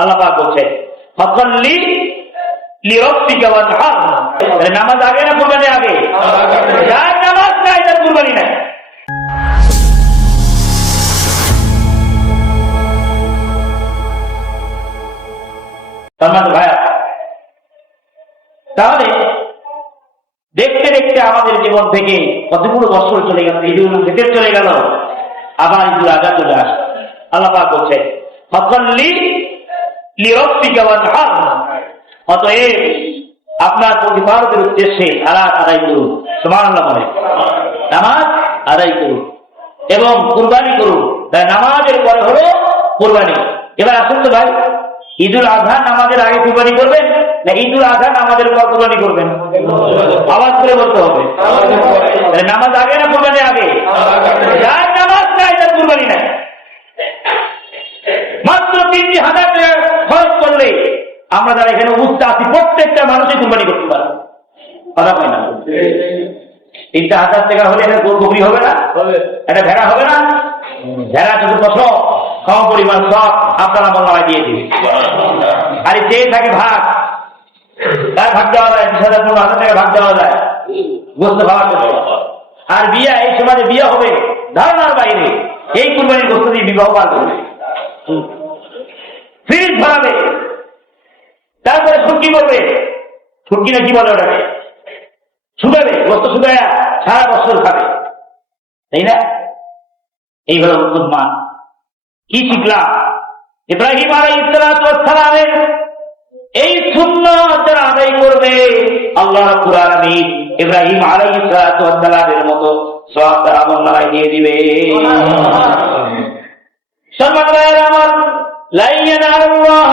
আল্লাহ পাক বলছেন ফাসাল্লি লিরাব্বিকা ওয়ানহার। নামাজ আগে না কুরবানি আগে? যার নামাজ নাই তার কুরবানি নাই। ভাইয়া, তাহলে দেখতে দেখতে আমাদের জীবন থেকে কতগুলো বছর চলে গেল, ঈদুল ফিতর চলে গেল, আবার ঈদুল আযহা চলে আসে। আল্লাহ পাক বলছেন ফাসাল্লি লিরাব্বিকা ওয়ানহার, অতএব আপনার প্রতিপালকের উদ্দেশ্যে সালাত আদায় করুন। সুবহানাল্লাহ বলে নামাজ আদায় করুন এবং কুরবানি করুন। তাই নামাজের পরে হলো কুরবানি। এবার আসুন তো ভাই, ঈদুল আযহা নামাজের আগে কুরবানি করবেন না ঈদুল আযহা নামাজের পর কুরবানি করবেন? আওয়াজ করে বলতে হবে। নামাজ আগে না কুরবানি আগে? যার নামাজ নাই তার কুরবানি নাই। মাত্র ৩,০০০ টাকা খরচ করলে আমরা যারা এখানে উপস্থিত আছি প্রত্যেকটা মানুষই কুরবানি করতে পারবে। কথা হয় না? ৩,০০০ টাকা হলে এটা বকরি হবে না? এটা ভেড়া হবে না? ভেড়া চতুর্থ কম পরিমাণ সব আপনারা মোল্লায় দিয়ে দিবে। আর যে থাকে ভাগ, তার ভাগ দেওয়া যায় ২০,০০০ ১৫,০০০ টাকা ভাগ দেওয়া যায় গোস্ত খাওয়ার জন্য। আর বিয়া, এই সমাজে বিয়া হবে ধারণার বাইরে, এই কুরবানির গোস্ত দিয়ে বিবাহ পার করবে, ফ্রিজ ভরাবে, তারপরে সুটকি করবে, সুটকি না কি বলে ওটাকে, শুকাবে, গোস্ত শুকায় সারা বছর খাবে, তাই না? এই হলো মুসলমান। কি শিখলাম? ইব্রাহিম আলাইহিস সালামের এই সুন্নাত যারা আদায় করবে, আল্লাহ রাব্বুল আলামিন ইব্রাহিম আলাইহিস সালামের মতো সওয়াব তার আমলনামায় দিয়ে দিবে। সম্মানিত আমার, লা ইয়ানালুল্লাহ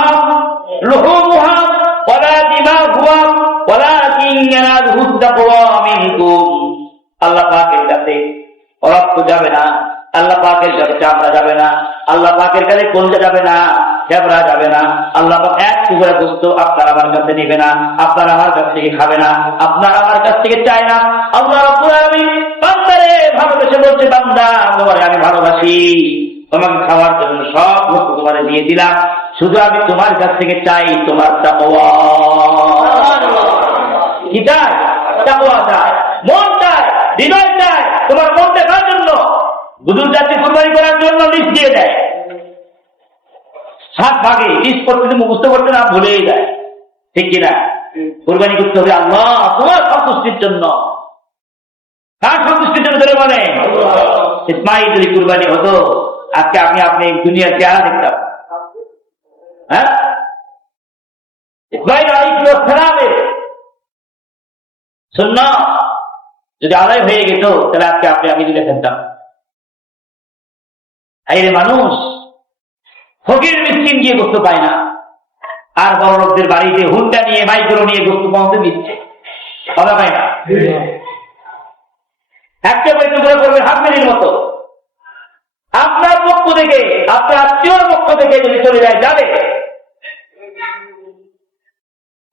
লুহুমুহা ওয়ালা দিমাগুহা ওয়ালাকিন ইয়ানালুহুত তাকওয়া মিনকুম। আল্লাহ পাকের কাছে রক্ত যাবে না, আল্লাহ পাকের কাছে চামড়া যাবে না, আল্লাহ পাকের কাছে কলজা যাবে না, জেবরা যাবে না। আল্লাহ পাক এক টুকরা গোস্ত আপনার আমার কাছে নেবে না, আপনার আমার কাছ থেকে খাবে না, আপনার আমার কাছ থেকে চায় না। আল্লাহ রাব্বুল আলামিন বান্দারে ভালোবেসে বলছে, বান্দা তোমারে আমি ভালোবাসি, তোমাকে খাওয়ার জন্য সব গোস্ত তোমারে দিয়ে দিলাম, শুধু আমি তোমার কাছ থেকে চাই তোমার তাকওয়া। কি চাই? তাকওয়া চাই, মন চাই, হৃদয় চাই। তোমার মন দেখার জন্য বুজুর্গ জাতি কুরবানি করার জন্য লিস্ট দিয়ে দেয় 7 ভাগে, লিস্ট করতে মুখস্থ করতে না ভুলেই যায়, ঠিক কিনা? কুরবানি করতে হবে আল্লাহ তোমার সন্তুষ্টির জন্য। কার সন্তুষ্টির জন্য ধরে বলে? ইসমাইল যদি কুরবানি হতো আজকে আপনি দুনিয়ার চেহারা দেখতাম। হ্যাঁ, ইসমাইল আলাইহিস সালামের সুন্নাত যদি আদায় হয়ে গেত তাহলে আজকে আমি দিলে ফেলতাম। আইরে মানুষ ফকির মিসকিন গিয়ে গোস্ত পায় না, আর বড় লোকদের বাড়িতে হুন্ডা নিয়ে মাইক্রো নিয়ে গোস্ত পৌঁছে দিচ্ছে, কথা পায় না। একটা বৈঠক করে করবেন হাফমিনির মতো। আপনার পক্ষ থেকে, আপনার আত্মীয়র পক্ষ থেকে যদি চলে যায় যাবে,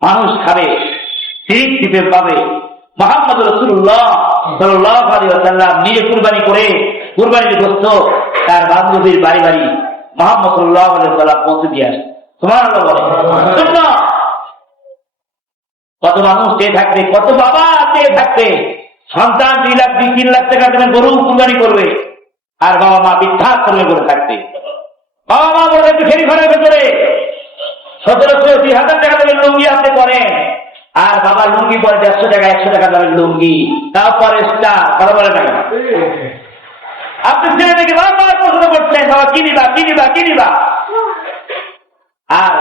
মানুষ খাবে, শিরিক টিপে পাবে। মুহাম্মদ রাসূলুল্লাহ সাল্লাল্লাহু আলাইহি ওয়াসাল্লাম নিজে কুরবানি করে কুরবানির গোস্ত তার বান্ধবীর বাড়ি বাড়ি মুহাম্মদ সাল্লাল্লাহু আলাইহি ওয়াসাল্লাম পৌঁছে দিয়ে আসে। সুবহানাল্লাহ বলে। সুন্নাত। কত মানুষ চেয়ে থাকবে, কত বাবা চেয়ে থাকবে সন্তান 2 লাখ 3 লাখ টাকা দেবেন গরু কুরবানি করবে, আর বাবা মা বৃদ্ধাশ্রমে করে থাকবে। বাবা মা বলে একটু ফেরি ঘরের ভেতরে 1700-2000 টাকা দেবেন লুঙ্গি আপনি পরেন, আর বাবা লুঙ্গি পরে 150 টাকা 100 টাকা দামের লুঙ্গি, তারপরে কথা বলে না। আপনি ছেলে থেকে বারবার প্রশ্ন করছেন, বাবা কি নিবা কি নিবা কি নিবা, আর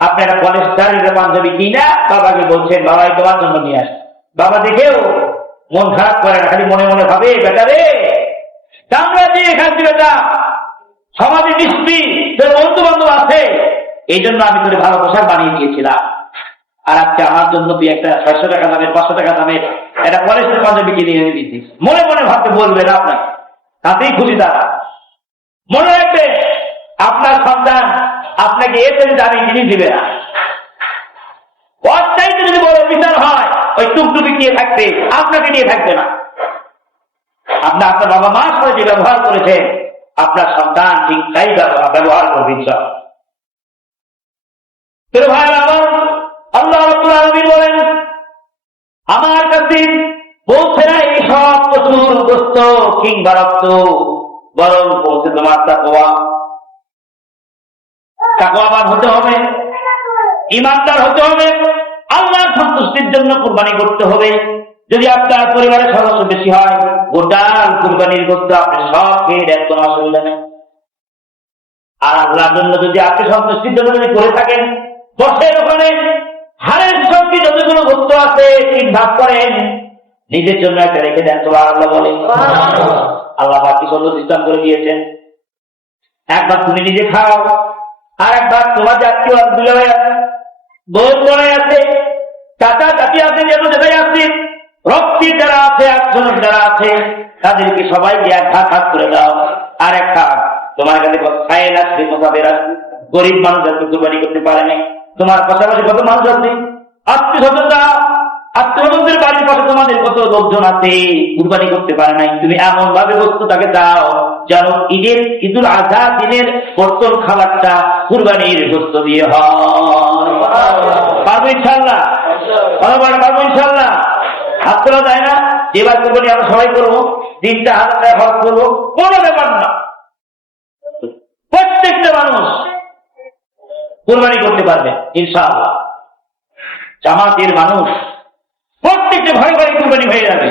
আপনি একটা পলেস্টারের পাঞ্জাবি কিনা বাবাকে বলছেন বাবা এই তোমার জন্য নিয়ে আসে। বাবা দেখেও মন খারাপ করে না, খালি মনে মনে ভাবে বেটা রে চামড়া দিয়ে খাচ্ছি বেটা, সমাজে মিষ্টি, তোর বন্ধু বান্ধব আছে, এই জন্য আমি তোর ভালো পোশাক বানিয়ে দিয়েছিলাম, আর আজকে আমার জন্য তুই একটা 600 টাকা দামের 500 টাকা দামের একটা পলেস্টার পাঞ্জাবি কিনে এনে দিচ্ছিস। মনে মনে ভাবতে বলবে না আপনাকে, তাতেই খুশি তারা। মনে রাখবে আপনার সন্তান আপনাকে এতে দামি জিনিস দিবে না। অস্থায়ীতে যদি বড় বিচার হয়, ওই টুকটুকি নিয়ে থাকবে, আপনাকে নিয়ে থাকবে না। আপনার বাবা মা সাথে যে ব্যবহার করেছে আপনার সন্তান ঠিক তাই ব্যবহার করবে। প্রিয় ভাইরা আমার, আল্লাহ রাব্বুল আলামিন বলেন আমার কাছে পৌঁছে না এই সব পশুর গোস্ত কিংবা রক্ত, বরং পৌঁছে তোমার তাকওয়াবান হতে হবে, ঈমানদার হতে হবে, আল্লাহর সন্তুষ্টির জন্য কুরবানি করতে হবে। যদি আপনার পরিবারের সদস্য বেশি হয়, গোটা কুরবানির গোস্ত আপনি সব খেয়ে দেন, কোনো অসুবিধা নেই। আর আল্লাহর জন্য যদি আপনি সন্তুষ্টির জন্য যদি করে থাকেন, বসের ওখানে হাড়ের সঙ্গে যতগুলো গোস্ত আছে 3 ভাগ করেন, নিজের জন্য একটা রেখে দেন। সুবহানাল্লাহ বলে। আল্লাহ বাকি সব সিস্টেম করে দিয়েছেন। একবার তুমি নিজে খাও, আর একবার তোমার জাতীয় দুলাভাই আছে, বোন মনে আছে, চাচা চাচি আছে, যেটাই আছে, রক্তের যারা আছে, একজন যারা আছে, তাদেরকে সবাইকে এক ভাগ ভাগ করে দাও। আর এক ভাগ তোমার কাছে খায়ের আসবে, মোসাবের আসবে, গরিব মানুষ যাতে কুরবানি করতে পারে নাই, তোমার পাশাপাশি কত মানুষ আছে, আত্মীয়দের বাড়ির পাশে তোমাদের কত লোকজন আছে কুরবানি করতে পারে নাই, তুমি এমন ভাবে বস্তু তাকে দাও যেন ঈদুল আজহা দিনের প্রথম খাবারটা কুরবানির গোস্ত দিয়ে হয়। পারবো ইনশাআল্লাহ? পারবো ইনশাআল্লাহ? হাত তোলা যায় না? এবার কুরবানি আমরা সবাই করবো, 3টা হাজার টাকা খরচ করবো, কোনো ব্যাপার না। প্রত্যেকটা মানুষ কুরবানি করতে পারবে ইনশাআল্লাহ। জামাতের মানুষ প্রত্যেকটা ঘরে ঘরে কুরবানি হয়ে যাবে।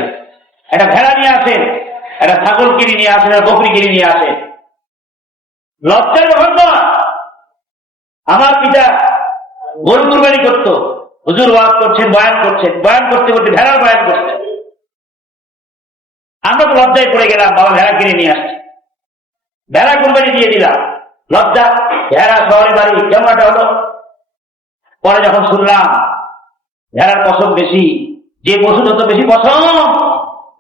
একটা ভেড়া নিয়ে আসেন, একটা ছাগল কিনে নিয়ে আসেন, একটা বকরি কিনে নিয়ে আসেন। লজ্জার ঘটনা, আমার পিতা গরু কুরবানি করতো, হুজুর ওয়াজ করছেন, বয়ান করতে করতে ভেড়ার বয়ান করছেন। আমরা তো লজ্জায় পড়ে গেলাম, বাবা ভেড়া কিনে নিয়ে আসছে, ভেড়া কুরবানি দিয়ে দিলাম, লজ্জা, ভেড়া শহরে বাড়ি কেমন একটা হলো। পরে যখন শুনলাম ভেড়ার পছন্দ বেশি, যে পশু যত বেশি পছন্দ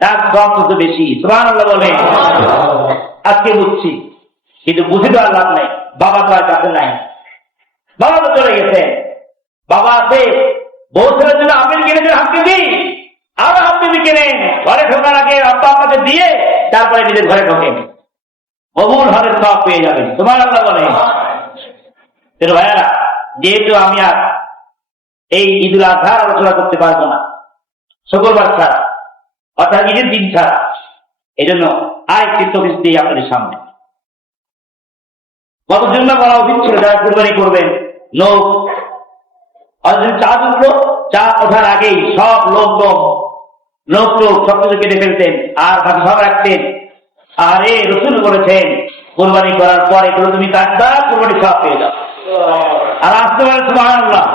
তার দাম তত বেশি। সুবহানাল্লাহ বলে। আজকে বুঝছি, কিন্তু বুঝে তো আর লাভ নাই, বাবা তো আর কাছে নাই, বাবা তো চলে গেছে। বাবা আছে, বউ ছেলের জন্য আপেল কিনেছেন হাত কেজি, আরো হাত কেজি কেনেন, ঘরে ঢোকার আগে আব্বা আপনাকে দিয়ে তারপরে নিজের ঘরে ঢোকেন, কবুল হাতের সব পেয়ে যাবেন। সুবহানাল্লাহ বলে। ভাইয়ারা, যেহেতু আমি আর এই ঈদুল আজহার আলোচনা করতে পারবো না, শুক্রবার ছাড়া, অর্থাৎ ঈদের দিন ছাড়া, এই জন্য আরেকটি তফসিল দিই আপনাদের সামনে। কত জন্য করা উচিত ছিল যারা কুরবানি করবেন, লোক চা দুটো, চা ওঠার আগেই সব লোক সবকিছু কেটে ফেলতেন আর বাকি সব রাখতেন। আরে রসুল বলেছেন কুরবানি করার পর এগুলো তুমি কাটবা, কুরবানি সব পেয়ে যাও। আর আসতে পারে সুবহানাল্লাহ।